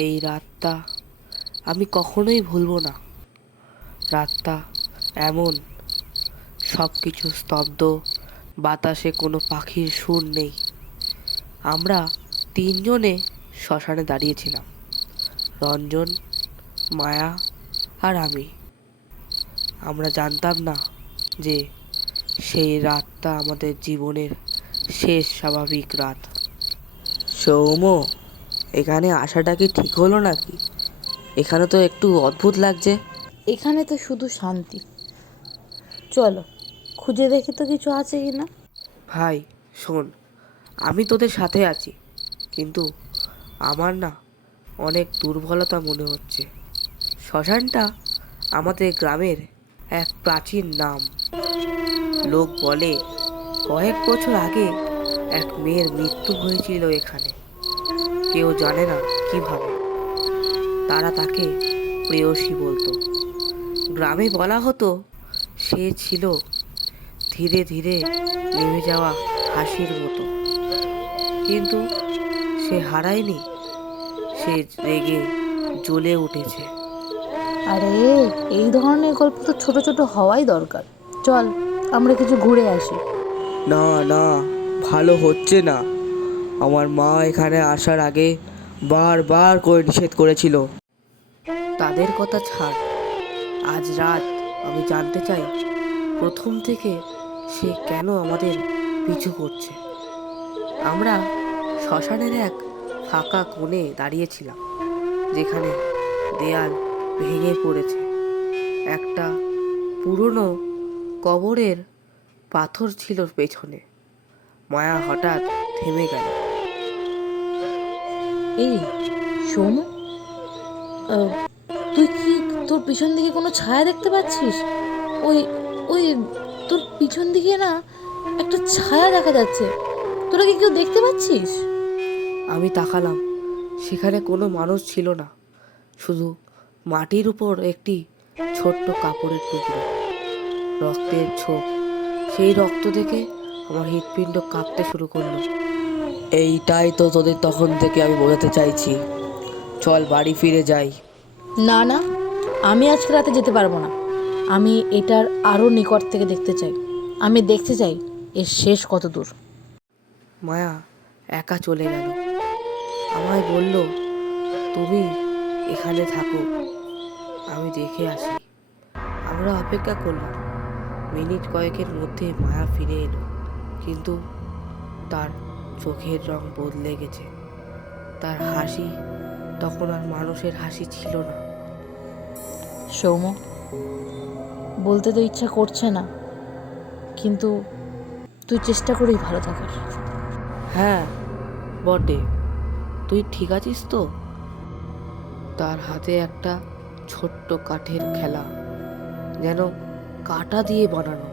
এই রাতটা আমি কখনোই ভুলবো না। রাতটা এমন, সব কিছু স্তব্ধ, বাতাসে কোনো পাখির সুর নেই। আমরা তিনজনে শ্মশানে দাঁড়িয়েছিলাম, রঞ্জন, মায়া আর আমি। আমরা জানতাম না যে সেই রাতটা আমাদের জীবনের শেষ স্বাভাবিক রাত। সৌম, এখানে আসাটা কি ঠিক হলো নাকি? এখানে তো একটু অদ্ভুত লাগছে। এখানে তো শুধু শান্তি। চলো খুঁজে দেখি তো কিছু আছে কি না। ভাই শোন, আমি তোদের সাথে আছি, কিন্তু আমার না অনেক দুর্বলতা মনে হচ্ছে। শ্মশানটা আমাদের গ্রামের এক প্রাচীন নাম। লোক বলে কয়েক বছর আগে এক মেয়ের মৃত্যু হয়েছিল এখানে। কেউ জানে না কিভাবে। তারা তাকে প্রেয়সী বলতো। গ্রামে বলা হতো সে ছিল ধীরে ধীরে নেমে যাওয়া হাসির মতো। কিন্তু সে হারায়নি, সে রেগে জ্বলে উঠেছে। আরে, এই ধরনের গল্প তো ছোট ছোট হওয়াই দরকার। চল আমরা কিছু ঘুরে আসি। না না, ভালো হচ্ছে না। আমার মা এখানে আসার আগে বারবার করে নিষেধ করেছিল। তাদের কথা ছাড়, আজ রাত আমি জানতে চাই প্রথম থেকে সে কেন আমাদের পিছু করছে। আমরা শ্মশানের এক ফাঁকা কোণে দাঁড়িয়েছিলাম, যেখানে দেয়াল ভেঙে পড়েছে। একটা পুরনো কবরের পাথর ছিল পেছনে। মায়া হঠাৎ থেমে গেল। এই সৌমু, আহ, তুই কি তোর পিছন দিকে কোনো ছায়া দেখতে পাচ্ছিস? ওই ওই তোর পিছন দিকে না একটা ছায়া দেখা যাচ্ছে। তোরা কি কেউ দেখতে পাচ্ছিস? আমি তাকালাম, সেখানে কোনো মানুষ ছিল না, শুধু মাটির উপর একটি ছোট্ট কাপড়ের টুকরো, রক্তের ছোপ। সেই রক্ত দেখে আমার হৃৎপিণ্ড কাঁপতে শুরু করলো। এইটাই তো তোদের তখন থেকে আমি বোঝাতে চাইছি। চল বাড়ি ফিরে যাই। না না, আমি আজকে রাতে যেতে পারবো না। আমি এটার আরও নিকট থেকে দেখতে চাই। আমি দেখতে চাই এর শেষ কত দূর। মায়া একা চলে গেল। আমায় বলল, তুমি এখানে থাকো, আমি দেখে আসি। আমরা অপেক্ষা করলাম। মিনিট কয়েকের মধ্যে মায়া ফিরে এলো, কিন্তু তার চোখের রং বদলে গেছে। তার হাসি তখন আর মানুষের হাসি ছিল না। সৌম্য, বলতে তো ইচ্ছা করছে না, কিন্তু তুই চেষ্টা করেই ভালো থাকার। হ্যাঁ বটে, তুই ঠিক আছিস তো? তার হাতে একটা ছোট্ট কাঠের খেলা, যেন কাঁটা দিয়ে বানানো।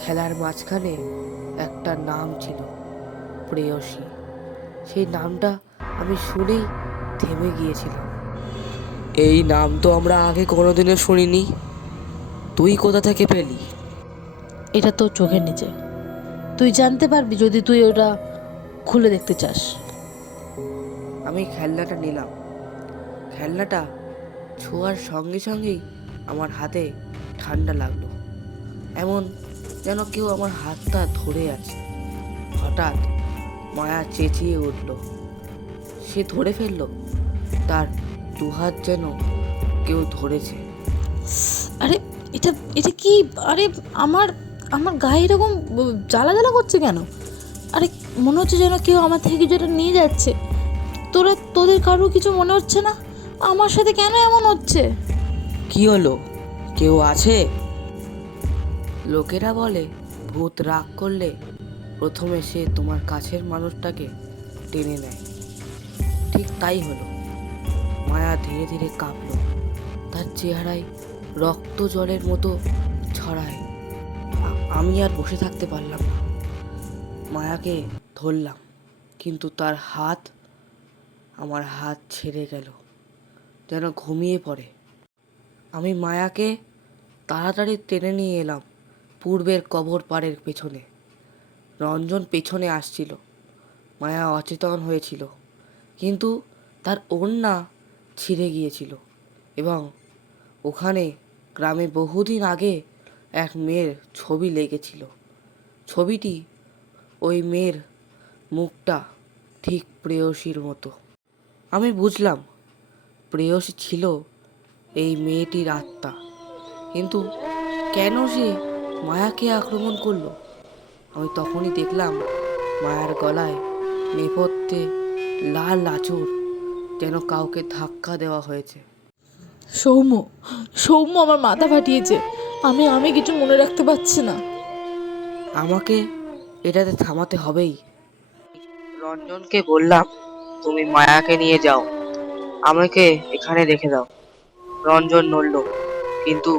খেলার মাঝখানে একটা নাম ছিল, প্রেয়সী। সেই নামটা আমি শুনেই থেমে গিয়েছিলাম। এই নাম তো আমরা আগে কোনোদিনও শুনিনি। তুই কোথা থেকে পেলি? এটা তোর চোখের নিচে, তুই জানতে পারবি যদি তুই ওটা খুলে দেখতে চাস। আমি খেলনাটা নিলাম। খেলনাটা ছোঁয়ার সঙ্গে সঙ্গেই আমার হাতে ঠান্ডা লাগলো, এমন যেন কেউ আমার হাতটা ধরে আছে। হঠাৎ মায়া চেঁচিয়ে উঠল। সে ধরে ফেললো, তার দুহাত যেন কেউ ধরেছে। আরে, এটা এটা কি? আরে, আমার আমার গায়ে এরকম জ্বালা জ্বালা করছে কেন? আরে, মনে হচ্ছে যেন কেউ আমার থেকে কিছু একটা নিয়ে যাচ্ছে। তোদের কারোর কিছু মনে হচ্ছে না? আমার সাথে কেন এমন হচ্ছে? কি হলো, কেউ আছে? লোকেরা বলে ভূত রাগ করলে প্রথমে সে তোমার কাছের মানুষটাকে টেনে নেয়। ঠিক তাই হলো। মায়া ধীরে ধীরে কাঁপলো, তার চেহারায় রক্ত জলের মতো ছড়ায়। আমি আর বসে থাকতে পারলাম না। মায়াকে ধরলাম, কিন্তু তার হাত আমার হাত ছেড়ে গেল, যেন ঘুমিয়ে পড়ে। আমি মায়াকে তাড়াতাড়ি টেনে নিয়ে এলাম পূর্বের কবর পাড়ের পেছনে। রঞ্জন পেছনে আসছিল। মায়া অচেতন হয়েছিল, কিন্তু তার ওড়না ছিঁড়ে গিয়েছিল এবং ওখানে গ্রামে বহুদিন আগে এক মেয়ের ছবি লেগেছিল। ছবিটি ওই মেয়ের মুখটা ঠিক প্রেয়সীর মতো। আমি বুঝলাম প্রেয়সী ছিল এই মেয়েটির আত্মা, কিন্তু কেন সে মায়াকে আক্রমণ করলো? আমি তখনই দেখলাম মায়ার গলায় নেপথ্যে লাল আঁচড়, যেন কাউকে ধাক্কা দেওয়া হয়েছে। সৌম্য, সৌম্য আমার মাথা ফাটিয়েছে। আমি আমি কিছু মনে রাখতে পারছি না। আমাকে এটাতে থামাতে হবেই। রঞ্জনকে বললাম, তুমি মায়াকে নিয়ে যাও, আমাকে এখানে রেখে দাও। রঞ্জন নড়ল, কিন্তু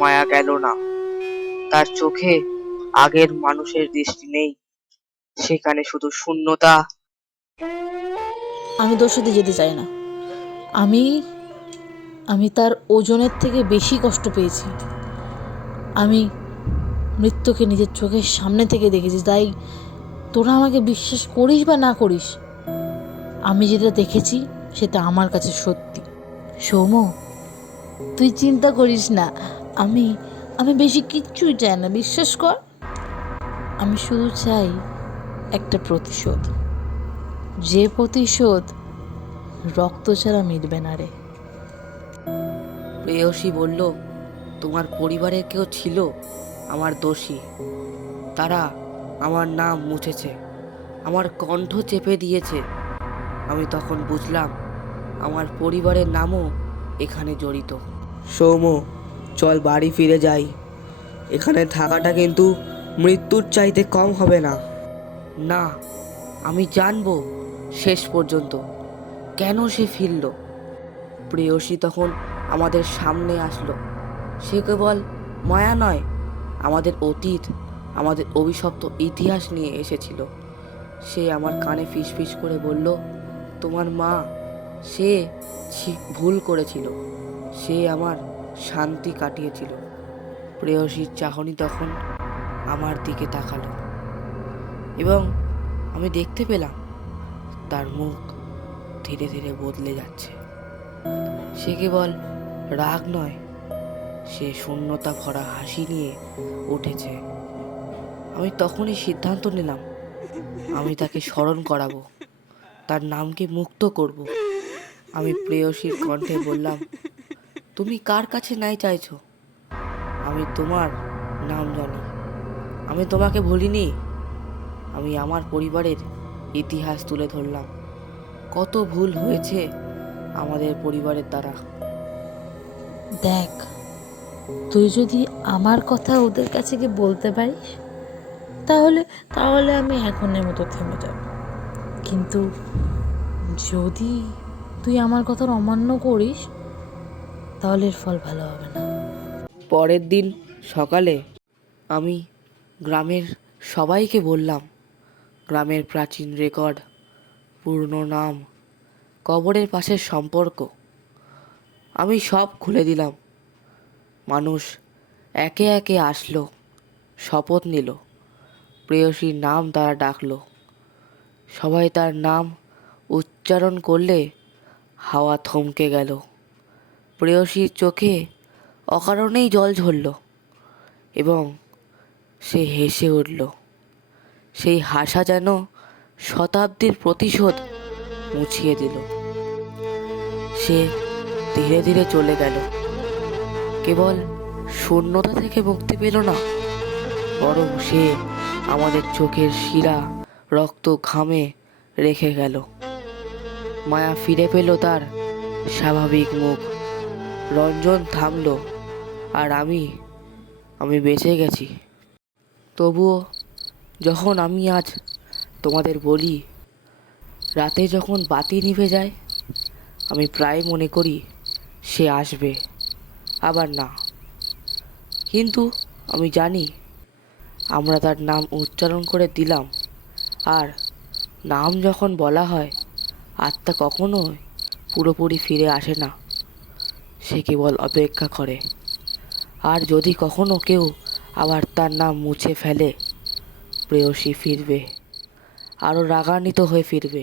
মায়া গেল না। তার চোখে আগের মানুষের দৃষ্টি নেই, সেখানে শুধু শূন্যতা। আমি তোর সাথে যেতে চাই না। আমি আমি তার ওজনের থেকে বেশি কষ্ট পেয়েছি। আমি মৃত্যুকে নিজের চোখের সামনে থেকে দেখেছি, তাই তোরা আমাকে বিশ্বাস করিস বা না করিস, আমি যেটা দেখেছি সেটা আমার কাছে সত্যি। সৌম্য, তুই চিন্তা করিস না। আমি আমি বেশি কিচ্ছুই চাই না, বিশ্বাস কর। আমি শুধু চাই একটা প্রতিশোধ, যে প্রতিশোধ রক্ত ছাড়া মিটবে না রে। প্রেয়সী বলল, তোমার পরিবারের কেউ ছিল আমার দোষী। তারা আমার নাম মুছেছে, আমার কণ্ঠ চেপে দিয়েছে। আমি তখন বুঝলাম আমার পরিবারের নামও এখানে জড়িত। সৌম্য, চল বাড়ি ফিরে যাই। এখানে থাকাটা কিন্তু মৃত্যুর চাইতে কম হবে না। না, আমি জানবো শেষ পর্যন্ত কেন সে ফিরল। প্রেয়সী তখন আমাদের সামনে আসলো। সে কেবল মায়া নয়, আমাদের অতীত, আমাদের অভিশপ্ত ইতিহাস নিয়ে এসেছিল। সে আমার কানে ফিসফিস করে বলল, তোমার মা, সে ভুল করেছিল, সে আমার শান্তি কাটিয়েছিল। প্রেয়সীর চাহনি তখন আমার দিকে তাকালো এবং আমি দেখতে পেলাম তার মুখ ধীরে ধীরে বদলে যাচ্ছে। সে কেবল রাগ নয়, সে শূন্যতা ভরা হাসি নিয়ে উঠেছে। আমি তখনই সিদ্ধান্ত নিলাম, আমি তাকে স্মরণ করাবো, তার নামকে মুক্ত করব। আমি প্রেয়সীর কণ্ঠে বললাম, তুমি কার কাছে ন্যায় চাইছো? আমি তোমার নাম জানি, আমি তোমাকে ভুলিনি। আমি আমার পরিবারের ইতিহাস তুলে ধরলাম, কত ভুল হয়েছে আমাদের পরিবারের দ্বারা। দেখ, তুই যদি আমার কথা ওদের কাছে গিয়ে বলতে পারিস, তাহলে তাহলে আমি এখনের মতো থেমে যাব। কিন্তু যদি তুই আমার কথার অমান্য করিস, তাহলে এর ফল ভালো হবে না। পরের দিন সকালে আমি গ্রামের সবাইকে বললাম, গ্রামের প্রাচীন রেকর্ড, পুরনো নাম, কবরের পাশের সম্পর্ক আমি সব খুলে দিলাম। মানুষ একে একে আসলো, শপথ নিল, প্রেয়সীর নাম তারা ডাকলো। সবাই তার নাম উচ্চারণ করলে হাওয়া থমকে গেল। প্রেয়সীর চোখে অকারণেই জল ঝরল এবং সে হেসে উঠল। সেই হাসা যেন শতাব্দীর প্রতিশোধ মুছিয়ে দিল। সে ধীরে ধীরে চলে গেল, কেবল শূন্যতা থেকে মুক্তি পেল না, বরং সে আমাদের চোখের শিরা রক্ত ঘামে রেখে গেল। মায়া ফিরে পেল তার স্বাভাবিক মুখ। রঞ্জন থামল, আর আমি বেঁচে গেছি। তবুও যখন আমি আজ তোমাদের বলি, রাতে যখন বাতি নিভে যায়, আমি প্রায় মনে করি সে আসবে, আবার না। কিন্তু আমি জানি আমরা তার নাম উচ্চারণ করে দিলাম, আর নাম যখন বলা হয়, আত্মা কখনোই পুরোপুরি ফিরে আসে না, সে কেবল অপেক্ষা করে। আর যদি কখনো কেউ আবার তার নাম মুছে ফেলে, প্রেয়সী ফিরবে, আরও রাগান্বিত হয়ে ফিরবে।